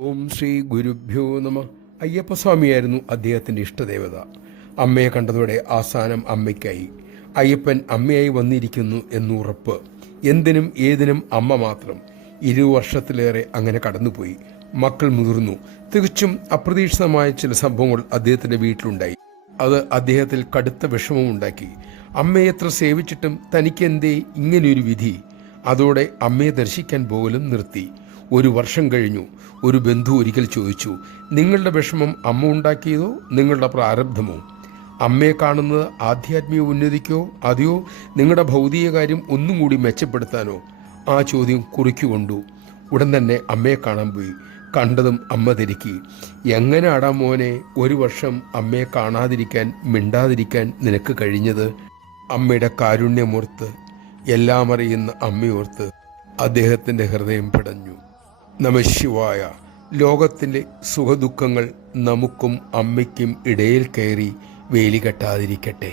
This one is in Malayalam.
ഓം ശ്രീ ഗുരുഭ്യോ നമ. അയ്യപ്പസ്വാമിയായിരുന്നു അദ്ദേഹത്തിൻ്റെ ഇഷ്ടദേവത. അമ്മയെ കണ്ടതോടെ ആസാനം അമ്മയ്ക്കായി. അയ്യപ്പൻ അമ്മയായി വന്നിരിക്കുന്നു എന്നുറപ്പ്. എന്തിനും ഏതിനും അമ്മ മാത്രം. 20 വർഷത്തിലേറെ അങ്ങനെ കടന്നുപോയി. മക്കൾ മുതിർന്നു. തികച്ചും അപ്രതീക്ഷിതമായ ചില സംഭവങ്ങൾ അദ്ദേഹത്തിൻ്റെ വീട്ടിലുണ്ടായി. അത് അദ്ദേഹത്തിൽ കടുത്ത വിഷമമുണ്ടാക്കി. അമ്മയെ എത്ര സേവിച്ചിട്ടും തനിക്കെന്തേ ഇങ്ങനെയൊരു വിധി? അതോടെ അമ്മയെ ദർശിക്കാൻ പോകലും നിർത്തി. 1 വർഷം കഴിഞ്ഞു. ഒരു ബന്ധു ഒരിക്കൽ ചോദിച്ചു, നിങ്ങളുടെ വിഷമം അമ്മ ഉണ്ടാക്കിയതോ നിങ്ങളുടെ പ്രാരബ്ധമോ? അമ്മയെ കാണുന്നത് ആധ്യാത്മിക ഉന്നതിക്കോ അതെയോ നിങ്ങളുടെ ഭൗതിക കാര്യം ഒന്നും കൂടി മെച്ചപ്പെടുത്താനോ? ആ ചോദ്യം കുറിക്കുകൊണ്ടു. ഉടൻ തന്നെ അമ്മയെ കാണാൻ പോയി. കണ്ടതും അമ്മ തിരക്കി. എങ്ങനെയാടാ മോനെ 1 വർഷം അമ്മയെ കാണാതിരിക്കാൻ, മിണ്ടാതിരിക്കാൻ നിനക്ക് കഴിഞ്ഞത്? അമ്മയുടെ കാരുണ്യമോർത്ത്, എല്ലാം അറിയുന്ന അമ്മയോർത്ത് അദ്ദേഹത്തിൻ്റെ ഹൃദയം പിടഞ്ഞു. നമഃശിവായ. ലോകത്തിൻ്റെ സുഖദുഃഖങ്ങൾ നമുക്കും അമ്മയ്ക്കും ഇടയിൽ കയറി വേലി കെട്ടാതിരിക്കട്ടെ.